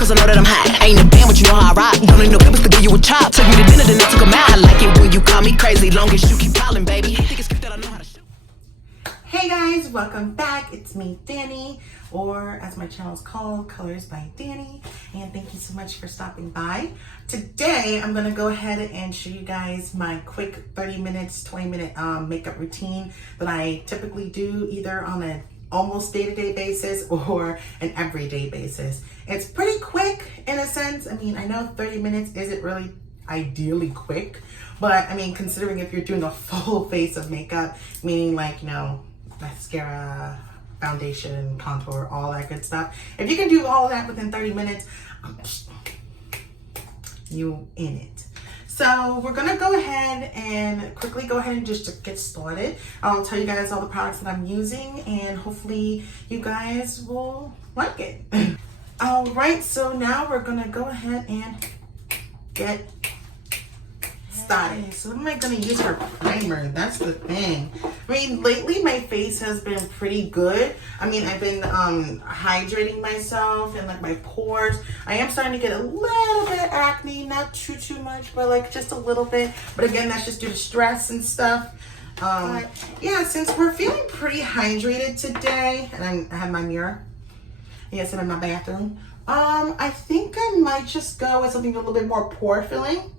cause I know that I'm hot. Ain't a band, but you know how I rock. Don't need no papers to give you a chop. Took you to dinner, then I took 'em out. I like it when you call me crazy, long as you keep calling, baby. Think it's cute that I know how to shoot. Hey guys, welcome back. It's me, Danny, or as my channel is called, Colors by Danny. And thank you so much for stopping by. Today, I'm gonna go ahead and show you guys my quick 30 minutes, 20-minute makeup routine that I typically do either on an almost day-to-day basis or an everyday basis. It's pretty quick in a sense. I mean, I know 30 minutes isn't really ideally quick, but I mean, considering if you're doing a full face of makeup, meaning like, you know, mascara, foundation, contour, all that good stuff. If you can do all of that within 30 minutes, you in it. So we're gonna go ahead and quickly just get started. I'll tell you guys all the products that I'm using and hopefully you guys will like it. All right, so now we're gonna go ahead and get started. So what am I gonna use for primer? That's the thing. I mean, lately my face has been pretty good. I mean, I've been hydrating myself and like my pores. I am starting to get a little bit of acne, not too much, but like just a little bit. But again, that's just due to stress and stuff. Yeah, since we're feeling pretty hydrated today, and I have my mirror. Yes, I'm in my bathroom. I think I might just go with something a little bit more pore filling.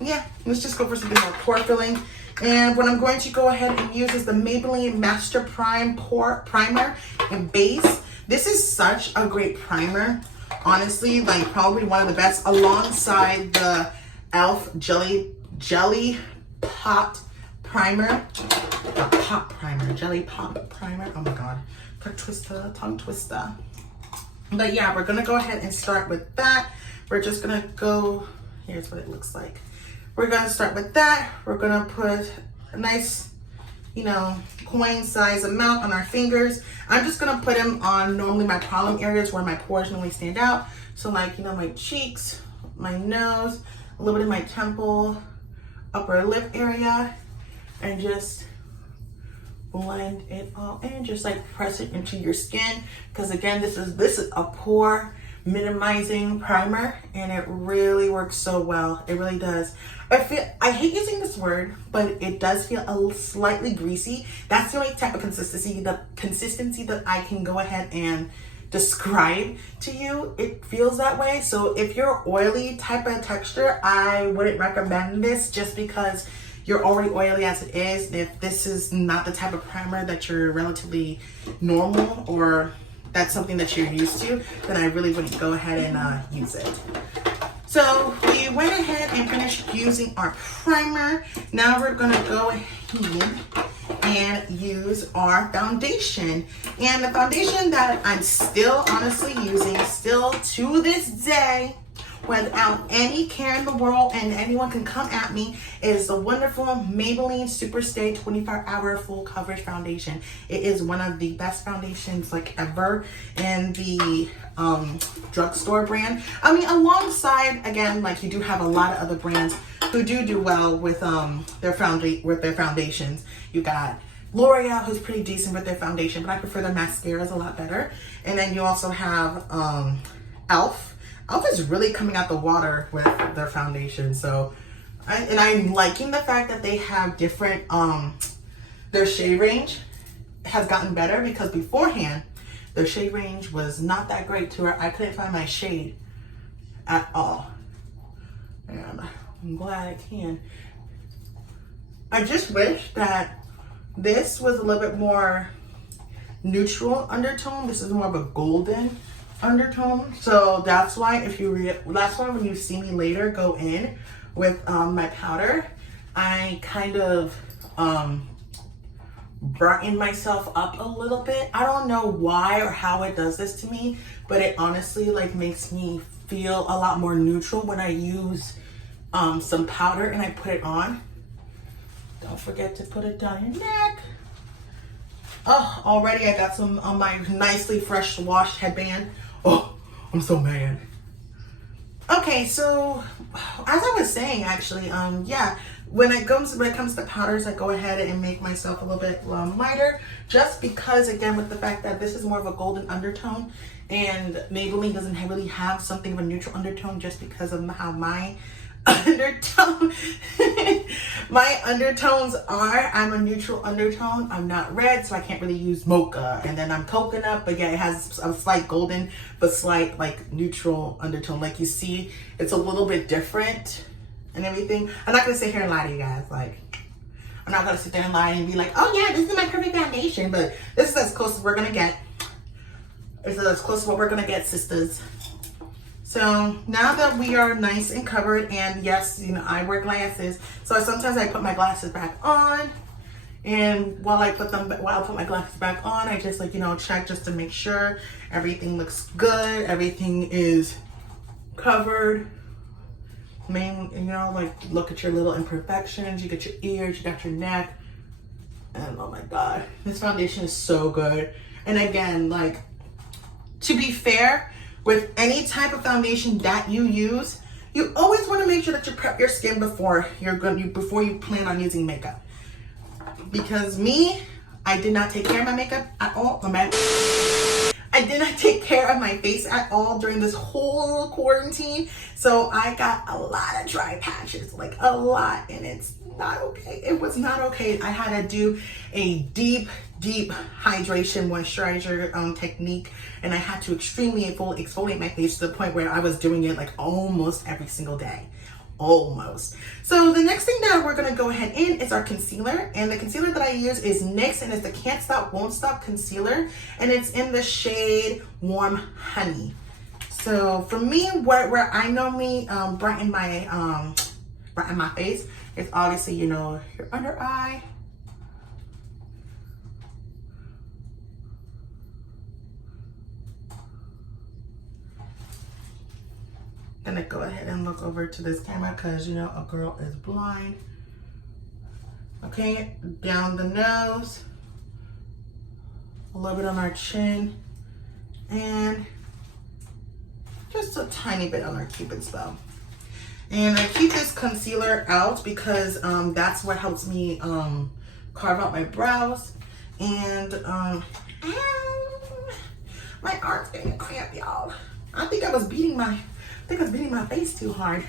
Yeah, let's just go for something more pore filling. And what I'm going to go ahead and use is the Maybelline Master Prime Pore Primer and Base. This is such a great primer. Honestly, like probably one of the best alongside the e.l.f. Jelly Pot Primer. Jelly Pop Primer. Oh my God, tongue twister. But yeah, we're gonna go ahead and start with that. We're just gonna go, here's what it looks like. We're gonna start with that. We're gonna put a nice, you know, coin size amount on our fingers. I'm just gonna put them on normally my problem areas where my pores normally stand out. So like, you know, my cheeks, my nose, a little bit of my temple, upper lip area, and just blend it all in. Just like press it into your skin. Because again, this is a pore minimizing primer and it really works so well. It really does. I hate using this word, but it does feel a slightly greasy. That's the only type of consistency that I can go ahead and describe to you. It feels that way. So if you're oily type of texture, I wouldn't recommend this just because you're already oily as it is. And if this is not the type of primer that you're relatively normal or that's something that you're used to, then I really wouldn't go ahead and use it. So we went ahead and finished using our primer. Now we're gonna go ahead and use our foundation. And the foundation that I'm still honestly using, still to this day, without any care in the world and anyone can come at me, is the wonderful Maybelline Superstay 24-Hour Full Coverage Foundation. It is one of the best foundations like ever in the drugstore brand. I mean, alongside, again, like you do have a lot of other brands who do well with their foundations. You got L'Oreal, who's pretty decent with their foundation, but I prefer their mascaras a lot better. And then you also have e.l.f. e.l.f. is really coming out the water with their foundation. So, I'm liking the fact that they have different, their shade range has gotten better because beforehand, their shade range was not that great to where I couldn't find my shade at all. And I'm glad I can. I just wish that this was a little bit more neutral undertone. This is more of a golden undertone. So that's why when you see me later go in with my powder, I kind of brighten myself up a little bit. I don't know why or how it does this to me, but it honestly like makes me feel a lot more neutral when I use some powder and I put it on. Don't forget to put it down your neck. Oh, already I got some on my nicely fresh washed headband. Oh, I'm so mad. Okay, so as I was saying, actually, yeah, when it comes to powders, I go ahead and make myself a little bit lighter, just because, again, with the fact that this is more of a golden undertone, And Maybelline doesn't really have something of a neutral undertone just because of how my undertone my undertones are. I'm a neutral undertone. I'm not red, so I can't really use mocha. And then I'm coconut, but yeah, it has a slight golden but slight like neutral undertone. Like you see, it's a little bit different and everything. I'm not gonna sit here and lie to you guys. Like, I'm not gonna sit there and lie and be like, oh yeah, this is my perfect foundation. But this is as close as we're gonna get. This is as close as what we're gonna get, sisters. So now that we are nice and covered, and yes, you know, I wear glasses, so sometimes I put my glasses back on, and while I put my glasses back on, I just like, you know, check just to make sure everything looks good, everything is covered. You know, like look at your little imperfections, you got your ears, you got your neck, and oh my god, this foundation is so good. And again, like, to be fair, with any type of foundation that you use, you always want to make sure that you prep your skin before you plan on using makeup. Because me, I did not take care of my makeup at all. I did not take care of my face at all during this whole quarantine. So I got a lot of dry patches, like a lot, and it's not okay. It was not okay. I had to do a deep hydration moisturizer technique, and I had to extremely exfoliate my face to the point where I was doing it like almost every single day. Almost. So the next thing that we're gonna go ahead in is our concealer, and the concealer that I use is NYX, and it's the Can't Stop Won't Stop concealer, and it's in the shade Warm Honey. So for me, where I normally brighten my face is obviously, you know, your under eye, gonna go ahead and look over to this camera because, you know, a girl is blind. Okay, down the nose, a little bit on our chin, and just a tiny bit on our cupid's bow. And I keep this concealer out because that's what helps me carve out my brows. And my arm's getting cramped, y'all. I think I was beating my face too hard.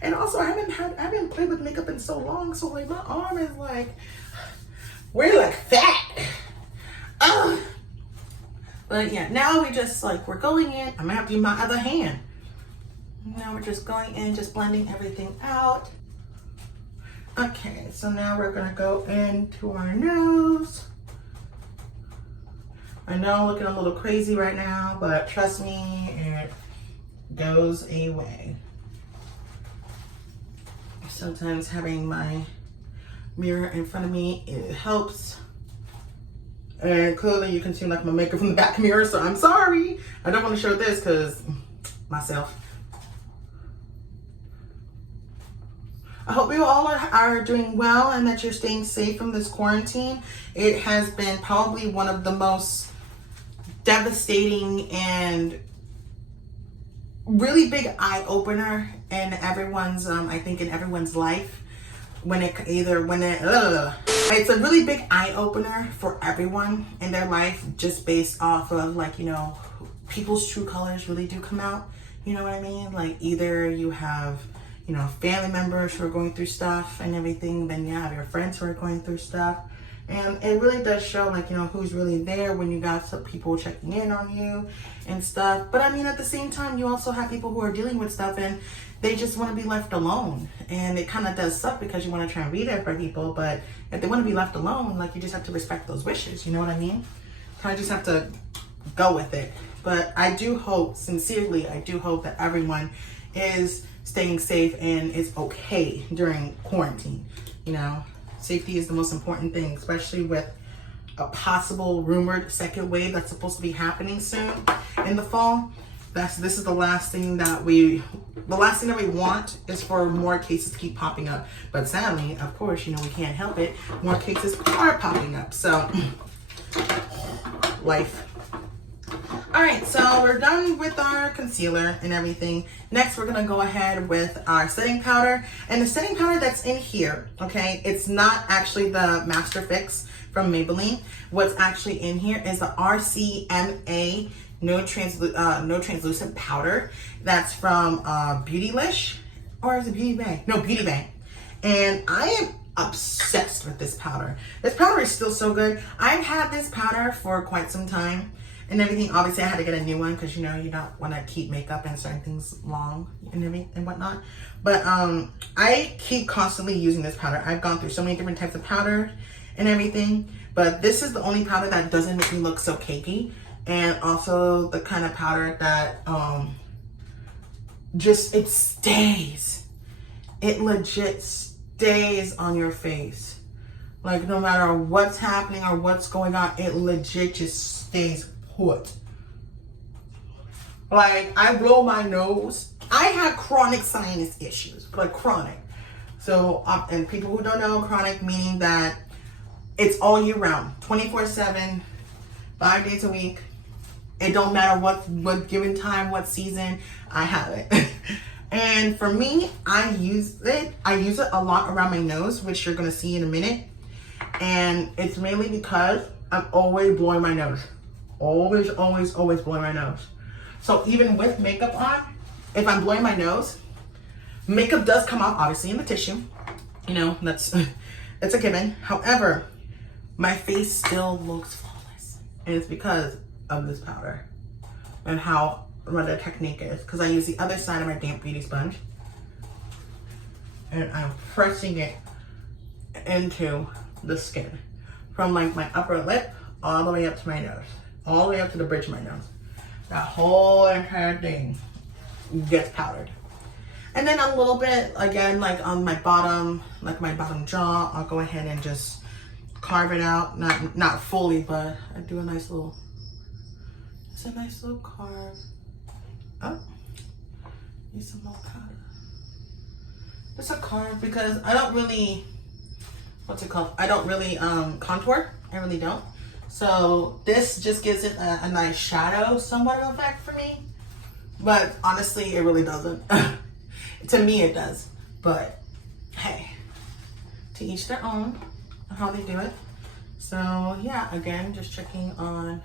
And also I haven't played with makeup in so long, so like my arm is like, we're like fat. But yeah, now we're going in. I'm gonna have to use my other hand. Now we're just going in, just blending everything out. Okay, so now we're gonna go into our nose. I know I'm looking a little crazy right now, but trust me, it goes away. Sometimes having my mirror in front of me, it helps. And clearly you can see like my makeup from the back mirror, so I'm sorry. I don't want to show this because myself. I hope you all are doing well and that you're staying safe from this quarantine. It has been probably one of the most devastating and really big eye opener in everyone's, I think in everyone's life. It's a really big eye opener for everyone in their life, just based off of like, you know, people's true colors really do come out. You know what I mean? Like either you have, you know, family members who are going through stuff and everything, then you have your friends who are going through stuff. And it really does show like, you know, who's really there when you got some people checking in on you and stuff. But I mean, at the same time, you also have people who are dealing with stuff and they just want to be left alone. And it kind of does suck because you want to try and be there for people. But if they want to be left alone, like you just have to respect those wishes. You know what I mean? Kind of just have to go with it. But I do hope, sincerely, I do hope that everyone is staying safe and is okay during quarantine. You know, safety is the most important thing, especially with a possible rumored second wave that's supposed to be happening soon in the fall. This is the last thing that we want is for more cases to keep popping up. But sadly, of course, you know, we can't help it. More cases are popping up. So life. All right, so we're done with our concealer and everything. Next, we're gonna go ahead with our setting powder. And the setting powder that's in here, okay, it's not actually the Master Fix from Maybelline. What's actually in here is the RCMA no translucent powder. That's from Beautylish, or is it Beauty Bang? No, Beauty Bang. And I am obsessed with this powder. This powder is still so good. I've had this powder for quite some time and everything. Obviously, I had to get a new one because, you know, you don't want to keep makeup and certain things long and whatnot. But I keep constantly using this powder. I've gone through so many different types of powder and everything, but this is the only powder that doesn't make me look so cakey, and also the kind of powder that just, it stays. It legit stays on your face. Like, no matter what's happening or what's going on, it legit just stays put. Like, I blow my nose. I have chronic sinus issues, like chronic. So, and people who don't know, chronic meaning that it's all year round, 24/7, 5 days a week. It don't matter what given time, what season, I have it. And for me, I use it a lot around my nose, which you're gonna see in a minute. And it's mainly because I'm always blowing my nose. Always blowing my nose. So even with makeup on, if I'm blowing my nose, makeup does come off obviously in the tissue. You know, that's a given. However, my face still looks flawless. And it's because of this powder and how what the technique is. Because I use the other side of my damp beauty sponge and I'm pressing it into the skin from like my upper lip all the way up to my nose, all the way up to the bridge of my nose. That whole entire thing gets powdered. And then a little bit again, like on my bottom, like my bottom jaw, I'll go ahead and just carve it out. Not fully, but I do a nice little carve. Oh, need some more powder. Just a carve because I don't really, what's it called? I don't really contour. I really don't. So this just gives it a nice shadow somewhat of effect for me. But honestly, it really doesn't. To me, it does. But hey, to each their own on how they do it. So yeah, again, just checking on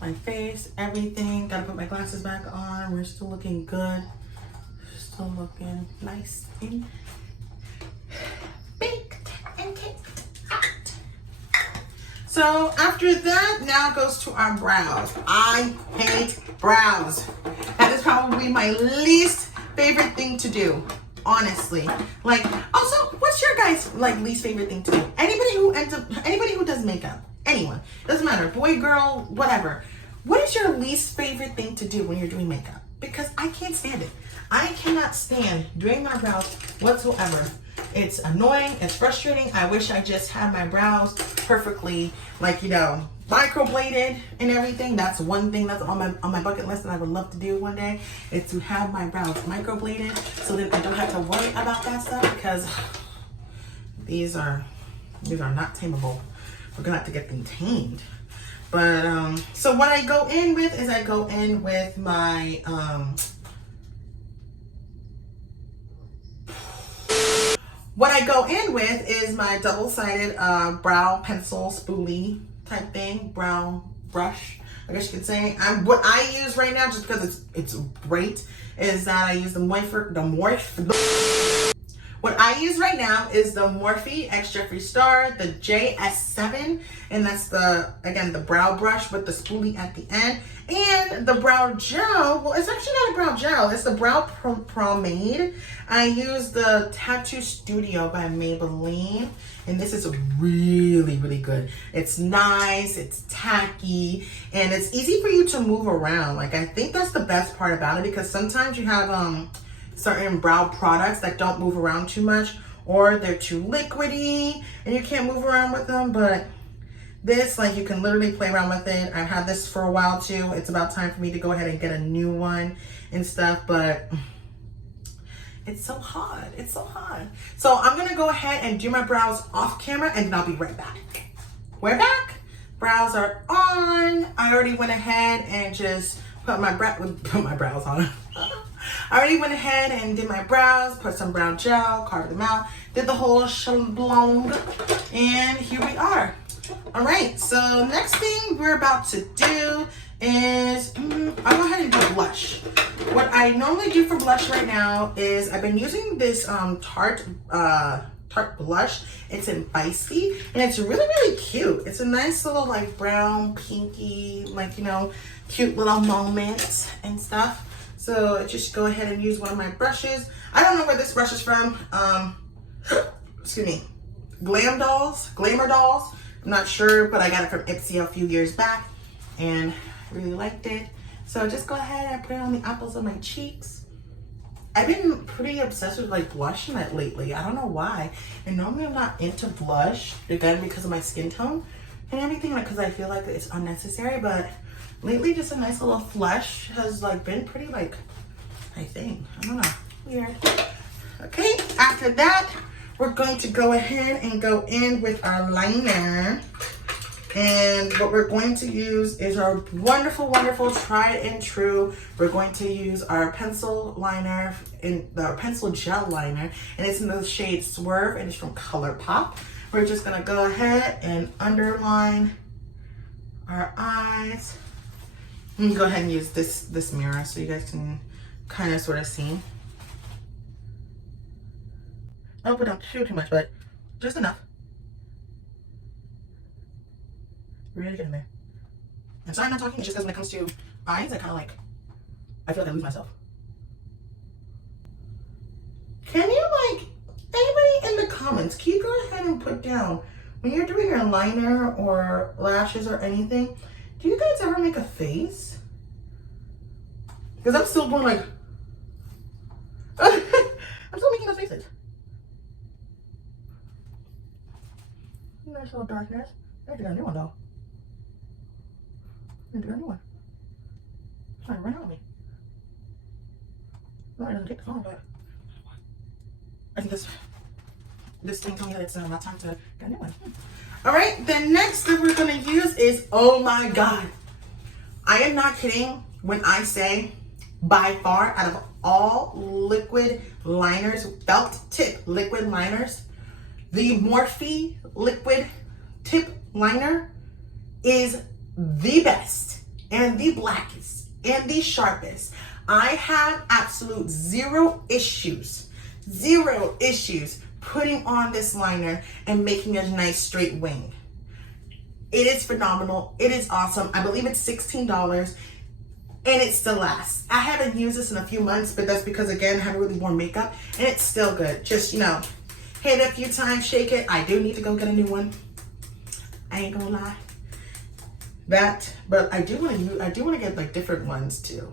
my face, everything. Gotta put my glasses back on. We're still looking good. Still looking nice and baked and caked out. So after that, now it goes to our brows. I hate brows. That is probably my least favorite thing to do, honestly. Like, also, what's your guys' like least favorite thing to do? Anybody who does makeup, anyone, doesn't matter, boy, girl, whatever. What is your least favorite thing to do when you're doing makeup? Because I can't stand it. I cannot stand doing my brows whatsoever. It's annoying, it's frustrating. I wish I just had my brows perfectly, like, you know, microbladed and everything. That's one thing that's on my bucket list that I would love to do one day, is to have my brows microbladed, so that I don't have to worry about that stuff, because these are not tameable. We're gonna have to get them tamed. But so what I go in with is my double-sided brow pencil spoolie type thing, brow brush, I guess you could say. What I use right now, just because it's great, is that I use What I use right now is the Morphe x Jeffree Starr, the JS7, and that's the brow brush with the spoolie at the end. And the brow gel, well, it's actually not a brow gel, it's the brow pommade. I use the Tattoo Studio by Maybelline, and this is really, really good. It's nice, it's tacky, and it's easy for you to move around. Like, I think that's the best part about it, because sometimes you have certain brow products that don't move around too much, or they're too liquidy and you can't move around with them. But this, like, you can literally play around with it. I've had this for a while too. It's about time for me to go ahead and get a new one and stuff, but it's so hot. It's so hot. So I'm gonna go ahead and do my brows off camera, and then I'll be right back. We're back. Brows are on. I already went ahead and just put my brows on. I already went ahead and did my brows, put some brow gel, carved them out, did the whole shalong, and here we are. All right, so next thing we're about to do is I'll go ahead and do blush. What I normally do for blush right now is I've been using this Tarte blush. It's in Feisty, and it's really cute. It's a nice little like brown, pinky, like, you know, cute little moment and stuff. So just go ahead and use one of my brushes. I don't know where this brush is from. Excuse me. Glamour Dolls. I'm not sure, but I got it from Ipsy a few years back and really liked it. So just go ahead and put it on the apples of my cheeks. I've been pretty obsessed with like blush lately. I don't know why. And normally I'm not into blush, again, because of my skin tone and everything, like, because I feel like it's unnecessary. But lately, just a nice little flush has like been pretty, like, I don't know, weird. Okay, after that, we're going to go ahead and go in with our liner. And what we're going to use is our wonderful tried and true. We're going to use our pencil liner, in the pencil gel liner, and it's in the shade Swerve, and it's from ColorPop. We're just gonna go ahead and underline our eyes. I'm gonna go ahead and use this mirror so you guys can kind of sort of see. I hope I don't show too much, but just enough. Really get in there. I'm sorry I'm not talking, it's just because when it comes to eyes, I feel like I lose myself. Can you, like, anybody in the comments, can you go ahead and put down, when you're doing your liner or lashes or anything, do you guys ever make a face? Because I'm still going like, I'm still making those faces. Nice little darkness. I have to get a new one though. I'm gonna do a new one. It's trying to run out of me. No, it doesn't take the phone, but I think this thing told me that it's not time to get a new one. All right, the next that we're gonna use is, oh my God. I am not kidding when I say, by far, out of all liquid liners, felt tip liquid liners, the Morphe liquid tip liner is the best and the blackest and the sharpest. I have absolute zero issues putting on this liner and making a nice straight wing. It is phenomenal. It is awesome. I believe it's $16 and it still lasts. I haven't used this in a few months, but that's because, again, I haven't really worn makeup, and it's still good. Just, you know, hit it a few times, shake it. I do need to go get a new one. I ain't gonna lie. But I do want to get like different ones too.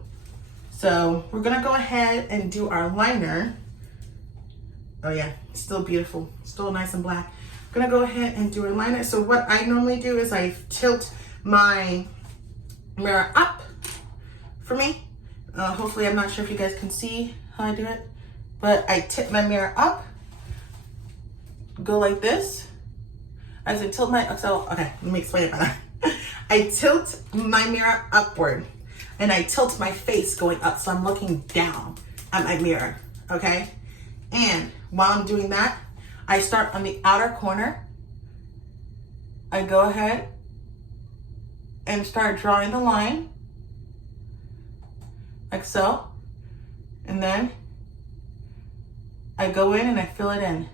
So we're gonna go ahead and do our liner. Oh yeah, still beautiful, still nice and black. I'm gonna go ahead and do a liner. So what I normally do is I tilt my mirror up for me. Hopefully, I'm not sure if you guys can see how I do it, but I tip my mirror up, go like this. As I tilt my, okay, let me explain it better. I tilt my mirror upward and I tilt my face going up, so I'm looking down at my mirror, okay? And while I'm doing that, I start on the outer corner. I go ahead and start drawing the line, like so. And then I go in and I fill it in.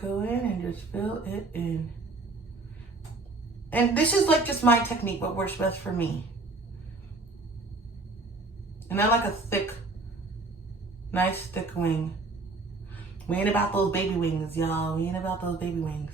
Go in and just fill it in. And this is like just my technique, what works best for me. And I like a thick, nice thick wing. We ain't about those baby wings, y'all. We ain't about those baby wings.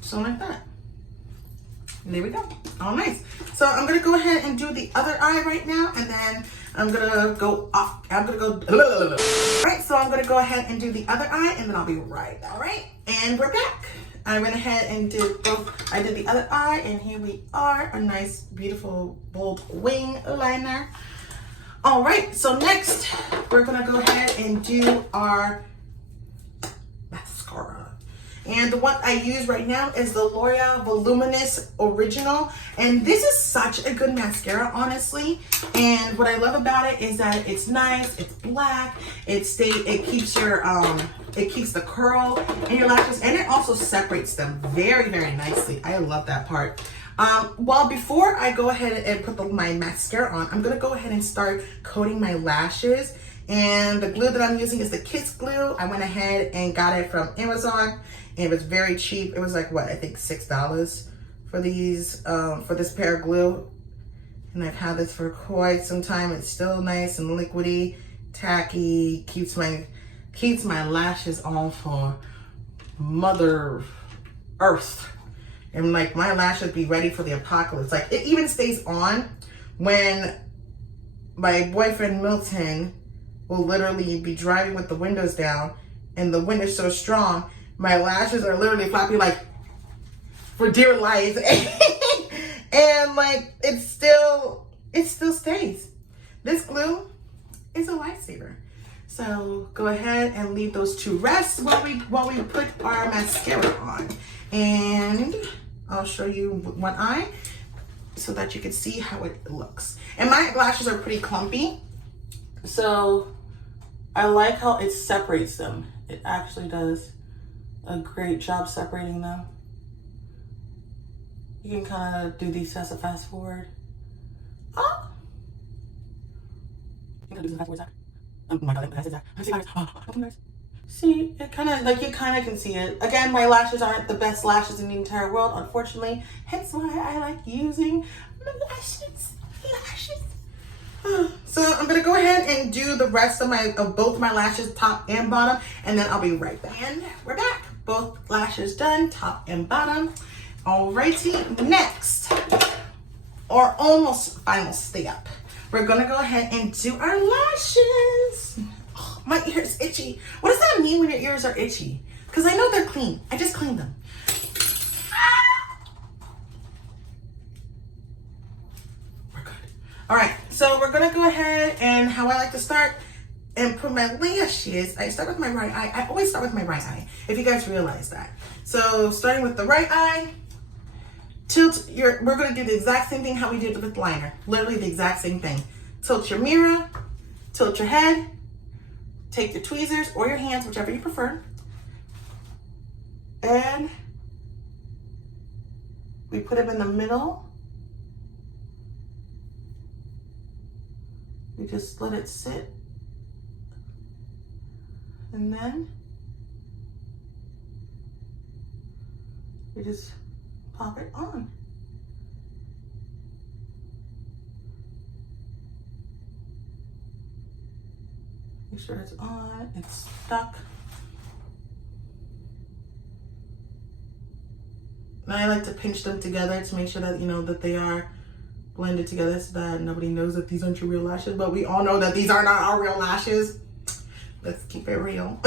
So like that. And there we go. All nice. So I'm gonna go ahead and do the other eye right now, and then I'm gonna go off. All right, so I'm gonna go ahead and do the other eye, and then I'll be right. All right, and we're back. I went ahead and did both. I did the other eye, and here we are, a nice, beautiful, bold wing liner. All right, so next we're gonna go ahead and do our And the one I use right now is the L'Oreal Voluminous Original. And this is such a good mascara, honestly. And what I love about it is that it's nice, it's black, it keeps your it keeps the curl in your lashes, and it also separates them very, very nicely. I love that part. Well, before I go ahead and put my mascara on, I'm gonna go ahead and start coating my lashes. And the glue that I'm using is the Kiss glue. I went ahead and got it from Amazon, and it was very cheap. It was like, what, I think $6 for these, for this pair of glue. And I've had this for quite some time. It's still nice and liquidy, tacky, keeps my lashes on for Mother Earth. And like my lashes be ready for the apocalypse. Like it even stays on when my boyfriend Milton will literally be driving with the windows down and the wind is so strong, my lashes are literally flapping like for dear life. And like it still stays. This glue is a lifesaver. So go ahead and leave those two rest while we put our mascara on. And I'll show you one eye so that you can see how it looks. And my lashes are pretty clumpy, so I like how it separates them. It actually does a great job separating them. You can kind of do these as a fast forward. Oh! You can do this fast forward, Zach. Oh my god, that's Zach. See, guys. Oh, guys. See, it kind of, like, you kind of can see it. Again, my lashes aren't the best lashes in the entire world, unfortunately. Hence why I like using my lashes. So I'm going to go ahead and do the rest of both my lashes, top and bottom, and then I'll be right back. And we're back. Both lashes done, top and bottom. Alrighty, next, or almost final step, we're going to go ahead and do our lashes. My ear's itchy. What does that mean when your ears are itchy? Because I know they're clean. I just cleaned them. We're good. All right, so we're gonna go ahead and how I like to start and put my lashes. I start with my right eye. I always start with my right eye, if you guys realize that. So starting with the right eye, we're gonna do the exact same thing how we did with liner. Literally the exact same thing. Tilt your mirror, tilt your head, take your tweezers or your hands, whichever you prefer, and we put them in the middle. We just let it sit, and then we just pop it on. Make sure it's on, it's stuck. And I like to pinch them together to make sure that, you know, that they are blended together so that nobody knows that these aren't your real lashes, but we all know that these are not our real lashes. Let's keep it real.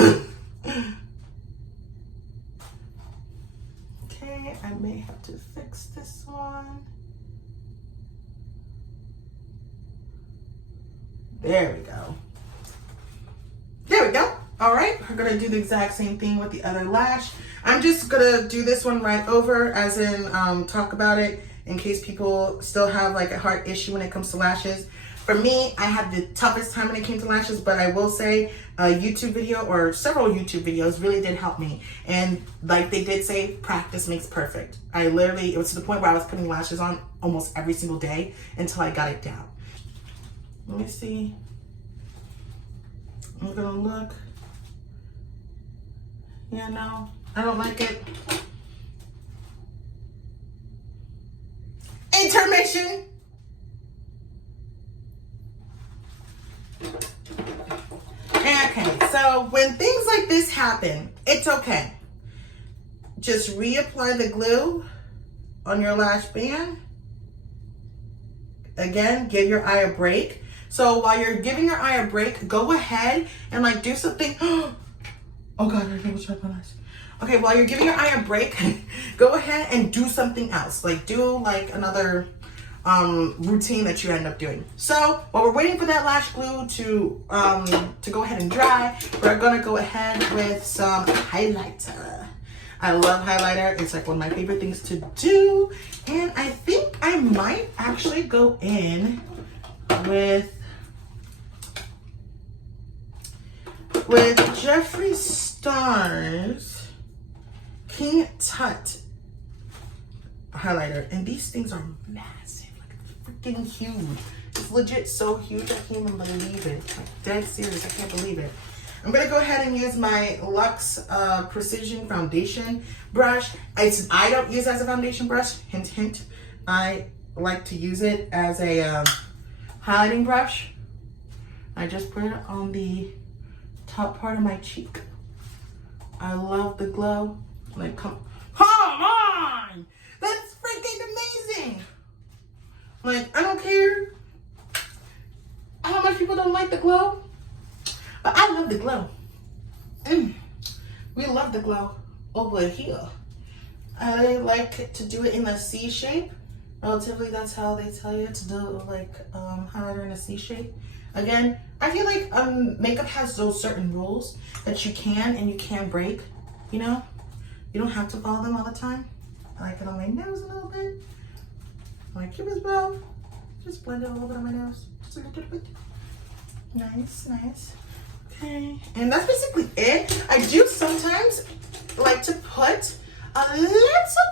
Okay, I may have to fix this one. There we go. There we go. All right, we're gonna do the exact same thing with the other lash. I'm just gonna do this one right over, as in talk about it in case people still have like a heart issue when it comes to lashes. For me, I had the toughest time when it came to lashes, but I will say a YouTube video or several YouTube videos really did help me. And like they did say, practice makes perfect. It was to the point where I was putting lashes on almost every single day until I got it down. Let me see. I'm gonna look. Yeah, no, I don't like it. Intermission. Okay, so when things like this happen, it's okay. Just reapply the glue on your lash band. Again, give your eye a break. So while you're giving your eye a break, go ahead and like do something. Oh God, I almost tried my eyes. Okay, while you're giving your eye a break, go ahead and do something else. Like do like another routine that you end up doing. So while we're waiting for that lash glue to go ahead and dry, we're gonna go ahead with some highlighter. I love highlighter. It's like one of my favorite things to do. And I think I might actually go in with Jeffree Starr's King Tut highlighter. And these things are massive, like freaking huge. It's legit so huge, I can't even believe it. Like, dead serious, I can't believe it. I'm gonna go ahead and use my Luxe Precision Foundation brush. I don't use it as a foundation brush, hint, hint. I like to use it as a highlighting brush. I just put it on the top part of my cheek. I love the glow. Like, come on! That's freaking amazing! Like, I don't care how much people don't like the glow, but I love the glow. We love the glow over here. I like to do it in a C shape. Relatively, that's how they tell you to do like highlighter in a C shape. Again, I feel like makeup has those certain rules that you can and you can't break. You know, you don't have to follow them all the time. I like it on my nose a little bit. My cupid's bow. Just blend it a little bit on my nose. Just a little bit. Nice, nice. Okay, and that's basically it. I do sometimes like to put a little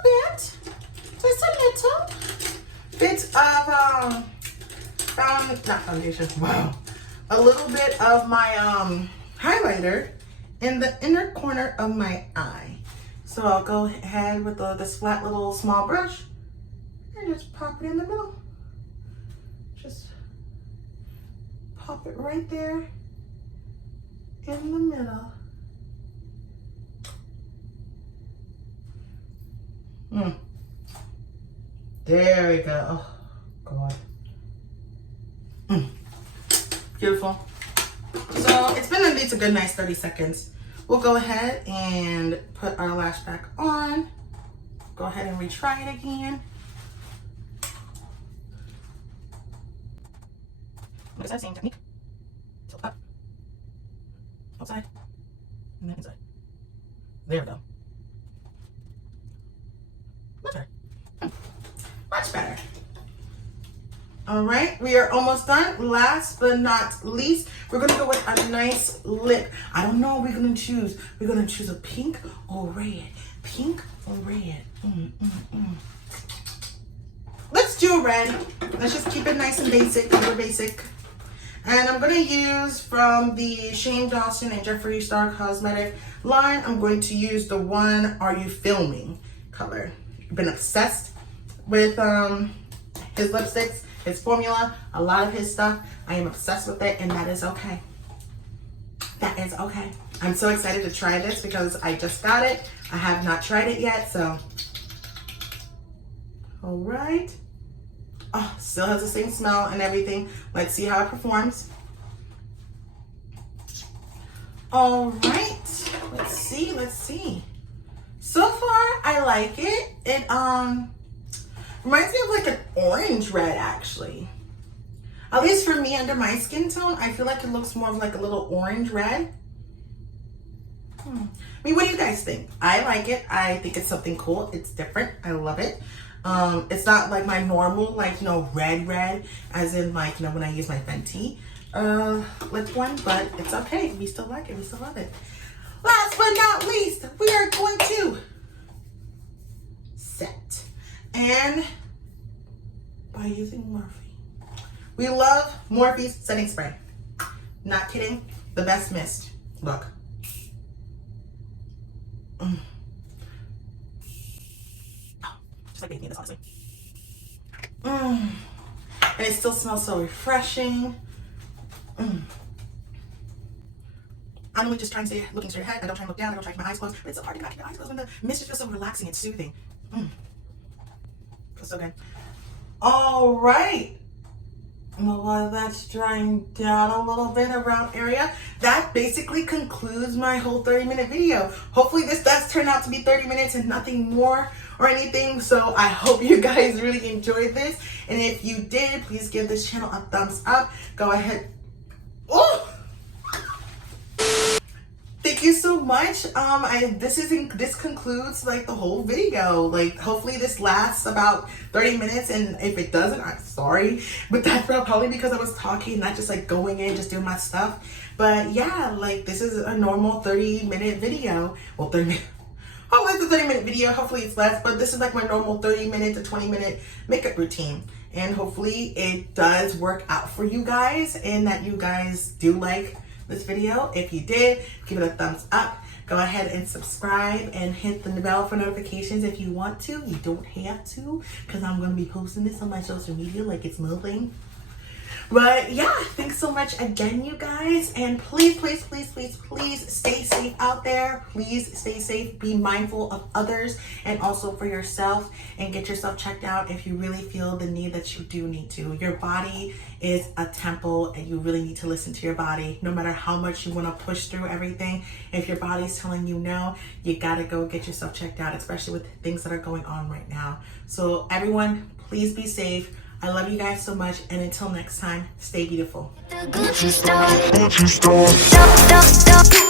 bit, just a little bit of not foundation. Wow, a little bit of my highlighter in the inner corner of my eye. So I'll go ahead with this flat little small brush and just pop it in the middle. Just pop it right there in the middle. There we go. Oh, God. Beautiful. So it's been at least a good nice 30 seconds. We'll go ahead and put our lash back on. Go ahead and retry it again. What is that same technique? So up, outside, and then inside. There we go. Much better. Much better. All right, we are almost done. Last but not least, we're gonna go with a nice lip. I don't know what we're gonna choose. We're gonna choose a pink or red. Pink or red. Let's do a red. Let's just keep it nice and basic, super basic. And I'm going to use from the Shane Dawson and Jeffree Starr Cosmetics line, I'm going to use the one Are You Filming color. I've been obsessed with his lipsticks, his formula, a lot of his stuff. I am obsessed with it, and that is okay. That is okay. I'm so excited to try this because I just got it. I have not tried it yet, so. All right. Oh, still has the same smell and everything. Let's see how it performs. All right, let's see. So far, I like it. It reminds me of like an orange red, actually. At least for me, under my skin tone, I feel like it looks more of like a little orange red. I mean, what do you guys think? I like it. I think it's something cool. It's different. I love it. It's not like my normal, like, you know, red, as in like, you know, when I use my Fenty lip one, but it's okay. We still like it. We still love it. Last but not least, we are going to set. And by using Morphe. We love Morphe's setting spray. Not kidding. The best mist. Look. Just like baking in this, honestly. And it still smells so refreshing. I'm only just trying to stay looking straight ahead. I don't try and look down. I don't try to keep my eyes closed. But it's so hard to not keep your eyes closed when the mist just feels so relaxing and soothing. Feels so good. All right. Well, while that's drying down a little bit around area, that basically concludes my whole 30-minute video. Hopefully this does turn out to be 30 minutes and nothing more or anything. So I hope you guys really enjoyed this. And if you did, please give this channel a thumbs up. Go ahead. Oh! Thank you so so much. This concludes like the whole video. Like hopefully this lasts about 30 minutes, and if it doesn't, I'm sorry, but that's probably because I was talking, not just like going in, just doing my stuff. But yeah, like this is a normal 30-minute video. Well, 30 minutes. Hopefully it's a 30-minute video. Hopefully it's less, but this is like my normal 30-minute to 20-minute makeup routine. And hopefully it does work out for you guys, and that you guys do like this video. If you did, give it a thumbs up. Go ahead and subscribe and hit the bell for notifications if you want to. You don't have to, because I'm going to be posting this on my social media like it's my thing. But yeah, thanks so much again, you guys. And please, please, please, please, please stay safe out there. Please stay safe. Be mindful of others and also for yourself. And get yourself checked out if you really feel the need that you do need to. Your body is a temple, and you really need to listen to your body. No matter how much you want to push through everything, if your body's telling you no, you gotta go get yourself checked out, especially with things that are going on right now. So everyone, please be safe. I love you guys so much, and until next time, stay beautiful. Gucci store.